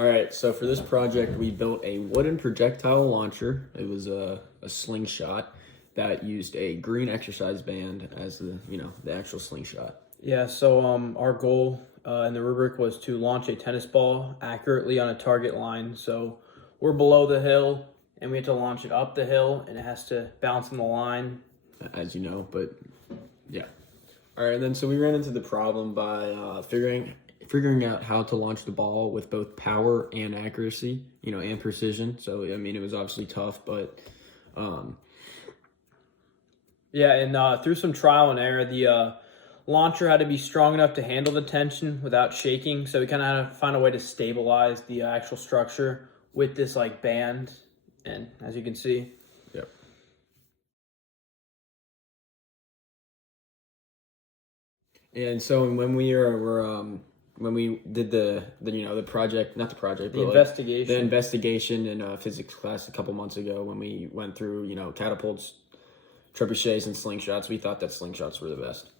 All right, so for this project, we built a wooden projectile launcher. It was a slingshot that used a green exercise band as the actual slingshot. Yeah, so our goal in the rubric was to launch a tennis ball accurately on a target line. So we're below the hill, and we have to launch it up the hill, and it has to bounce on the line. As you know, but yeah. All right, and then so we ran into the problem by figuring out how to launch the ball with both power and accuracy, and precision. So I mean, it was obviously tough, but Yeah, and through some trial and error, the launcher had to be strong enough to handle the tension without shaking. So we kind of had to find a way to stabilize the actual structure with this like band, and as you can see. Yep. And so when when we did the project, not the project, The but investigation. the investigation in physics class a couple months ago, when we went through catapults, trebuchets, and slingshots, we thought that slingshots were the best.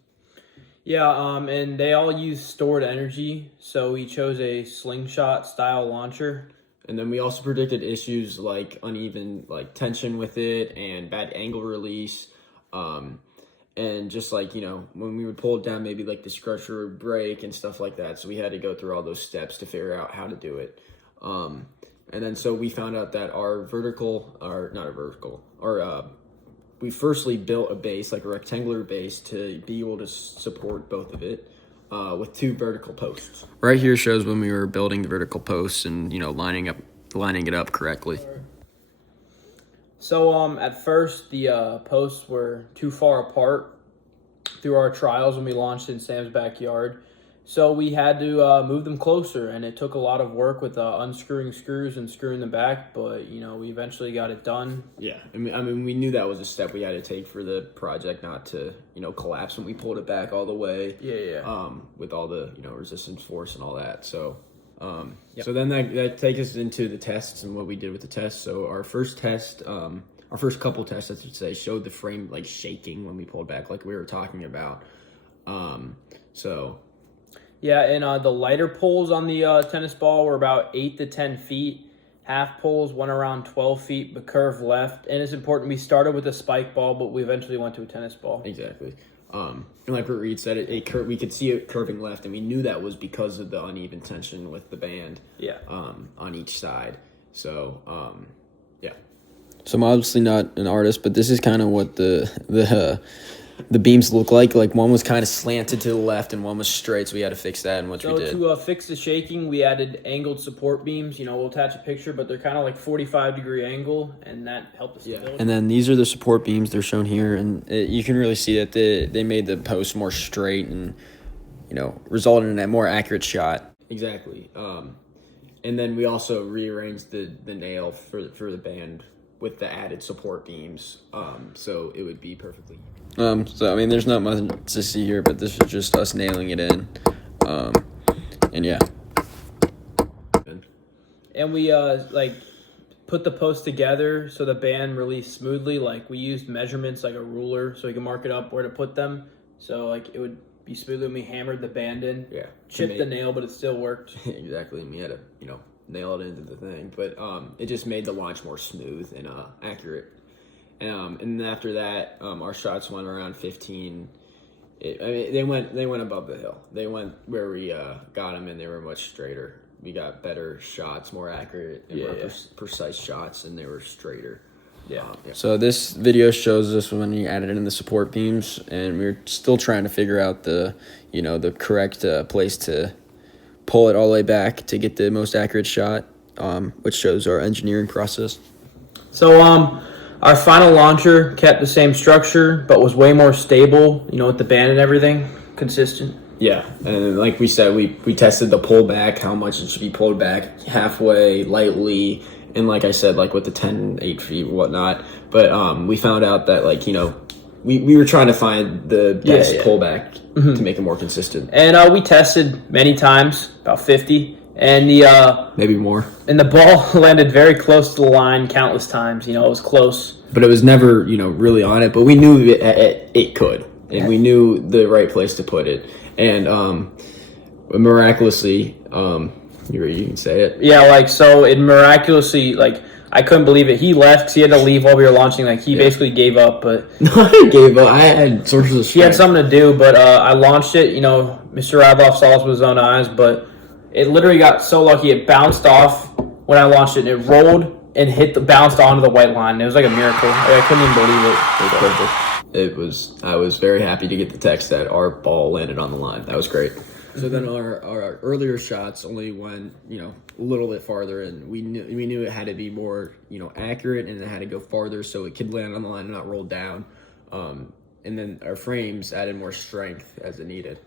Yeah, and they all use stored energy, so we chose a slingshot style launcher. And then we also predicted issues like uneven tension with it and bad angle release. And just when we would pull it down, maybe the structure would break and stuff like that. So we had to go through all those steps to figure out how to do it. And then so we found out that we firstly built a base, like a rectangular base, to be able to support both of it with two vertical posts. Right here shows when we were building the vertical posts and lining it up correctly. So at first the posts were too far apart through our trials when we launched in Sam's backyard. So we had to move them closer, and it took a lot of work with unscrewing screws and screwing them back, but we eventually got it done. Yeah, I mean we knew that was a step we had to take for the project not to collapse when we pulled it back all the way. Yeah. With all the resistance force and all that. So so then that takes us into the tests and what we did with the tests. So our first test, our first couple tests, I should say, showed the frame shaking when we pulled back, like we were talking about. Yeah, and the lighter poles on the tennis ball were about 8 to 10 feet. Half poles went around 12 feet, but curved left. And it's important, we started with a spike ball, but we eventually went to a tennis ball. Exactly. And like what Reed said, we could see it curving left, and we knew that was because of the uneven tension with the band. Yeah. On each side. So, yeah. So I'm obviously not an artist, but this is kind of what the beams look like. Like one was kind of slanted to the left and one was straight, so we had to fix that, and we did. So to fix the shaking, we added angled support beams. We'll attach a picture, but they're kind of 45-degree angle, and that helped the stability. And then these are the support beams. They're shown here, and you can really see that they made the post more straight and, resulted in a more accurate shot. Exactly. And then we also rearranged the nail for the band with the added support beams, so it would be perfectly. So I mean, there's not much to see here, but this is just us nailing it in, and yeah. And we put the post together so the band released smoothly. We used measurements like a ruler, so we could mark it up where to put them. So it would be smooth when we hammered the band in. Yeah. Chipped the nail, but it still worked. Exactly. And we had to nail it into the thing, but it just made the launch more smooth and accurate. And then after that, our shots went around 15. They went above the hill. They went where we got them, and they were much straighter. We got better shots, more accurate, and more precise shots, and they were straighter. Yeah. So this video shows us when you added in the support beams, and we're still trying to figure out the correct place to pull it all the way back to get the most accurate shot, which shows our engineering process. So our final launcher kept the same structure, but was way more stable, with the band and everything, consistent. Yeah, and like we said, we tested the pullback, how much it should be pulled back, halfway, lightly, and like I said, with the 10, 8 feet, whatnot. But we found out that, we were trying to find the best pullback to make it more consistent. And we tested many times, about 50. And maybe more. And the ball landed very close to the line countless times. It was close. But it was never, really on it. But we knew it could. And we knew the right place to put it. And miraculously, You can say it. Yeah, like, so it miraculously, like, I couldn't believe it. He left 'cause he had to leave while we were launching. Like, he basically gave up, but No, I gave up. I had sources of strength. he had something to do, but I launched it. You know, Mr. Radloff saw us with his own eyes, but it literally got so lucky. It bounced off when I launched it, and it rolled and bounced onto the white line. It was like a miracle. I couldn't even believe it. It was perfect. I was very happy to get the text that our ball landed on the line. That was great. So then our earlier shots only went, a little bit farther, and we knew it had to be more, accurate, and it had to go farther so it could land on the line and not roll down. And then our frames added more strength as it needed.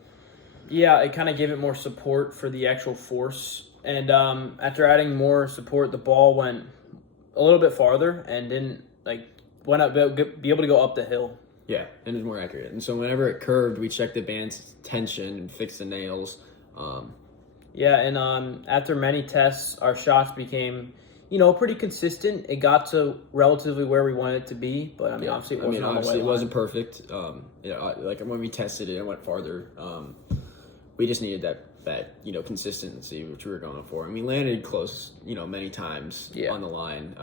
Yeah, it kind of gave it more support for the actual force. And after adding more support, the ball went a little bit farther and didn't be able to go up the hill. Yeah, and it's more accurate. And so whenever it curved, we checked the band's tension and fixed the nails. Yeah, and after many tests, our shots became, pretty consistent. It got to relatively where we wanted it to be, but obviously it wasn't perfect. Like when we tested it, it went farther. We just needed that consistency which we were going for, and we landed close, many times on the line.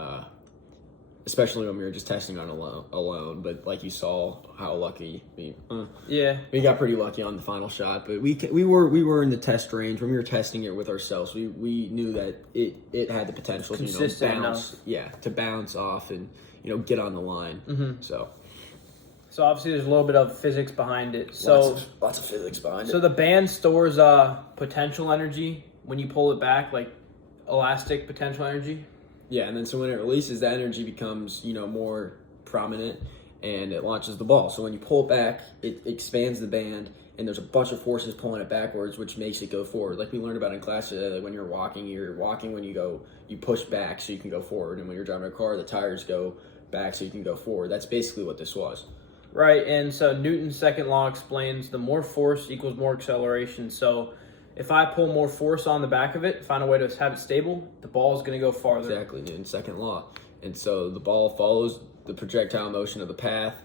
Especially when we were just testing on alone, but like you saw how lucky we got pretty lucky on the final shot, but we were in the test range when we were testing it with ourselves. We knew that it had the potential to bounce off and get on the line. Mm-hmm. So obviously there's a little bit of physics behind it. So lots of physics behind it. So the band stores potential energy when you pull it back, like elastic potential energy. Yeah, and then so when it releases, that energy becomes, more prominent, and it launches the ball. So when you pull it back, it expands the band, and there's a bunch of forces pulling it backwards, which makes it go forward. Like we learned about in class today, like when you're walking when you push back so you can go forward, and when you're driving a car, the tires go back so you can go forward. That's basically what this was. Right, and so Newton's second law explains the more force equals more acceleration. So if I pull more force on the back of it, find a way to have it stable, the ball is going to go farther. Exactly, Newton's second law. And so the ball follows the projectile motion of the path,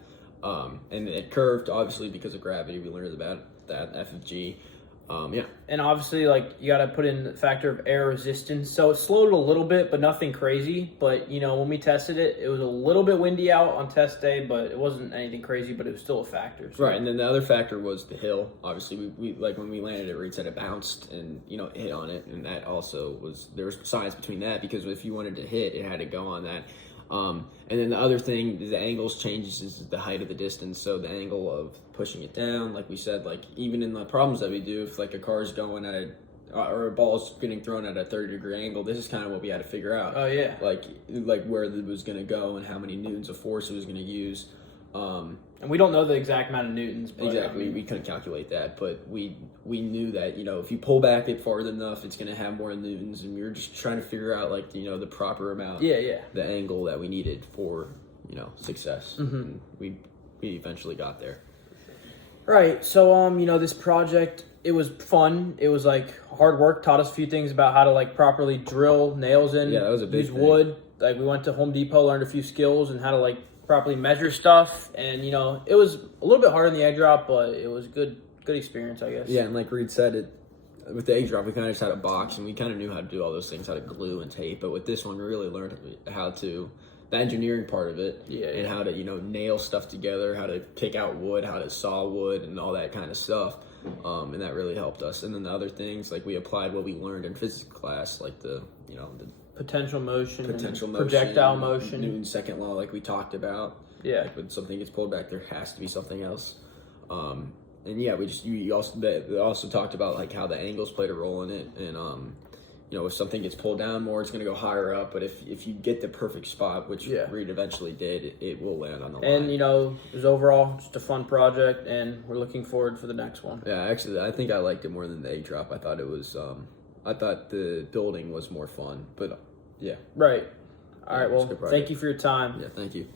and it curved, obviously, because of gravity. We learned about that, F of G. And obviously, you got to put in the factor of air resistance. So it slowed a little bit, but nothing crazy. But, when we tested it, it was a little bit windy out on test day, but it wasn't anything crazy, but it was still a factor. So. Right, and then the other factor was the hill. Obviously, we when we landed it, Reed said it bounced and, hit on it. And that also there was science between that, because if you wanted to hit, it had to go on that. And then the other thing, the angles changes is the height of the distance. So the angle of pushing it down, like we said, even in the problems that we do, if a car is going at or a ball is getting thrown at a 30-degree angle, this is kind of what we had to figure out. Oh yeah. Like where it was going to go and how many newtons of force it was going to use. And we don't know the exact amount of newtons. But exactly, we couldn't calculate that, but we knew that if you pull back it far enough, it's going to have more newtons, and we were just trying to figure out the proper amount, the angle that we needed for success. Mm-hmm. And we eventually got there. Right. So this project, it was fun. It was hard work. Taught us a few things about how to properly drill nails in. Yeah, that was a big use thing. Wood. We went to Home Depot, learned a few skills and how to properly measure stuff, and it was a little bit harder in the egg drop, but it was good experience, I guess. Yeah, and like Reed said, with the egg drop, we kind of just had a box, and we kind of knew how to do all those things, how to glue and tape. But with this one, we really learned how to the engineering part of it, and how to nail stuff together, how to pick out wood, how to saw wood, and all that kind of stuff. And that really helped us. And then the other things, we applied what we learned in physics class, the potential motion, projectile motion, Newton's second law, like we talked about. Yeah. When something gets pulled back, there has to be something else. And yeah, we also talked about how the angles played a role in it, and if something gets pulled down more, it's going to go higher up. But if you get the perfect spot, which Reed eventually did, it will land on the line. And it was overall just a fun project, and we're looking forward for the next one. Yeah, actually, I think I liked it more than the egg drop. I thought it was. I thought the building was more fun, but yeah. Right. All right. Well, thank you for your time. Yeah, thank you.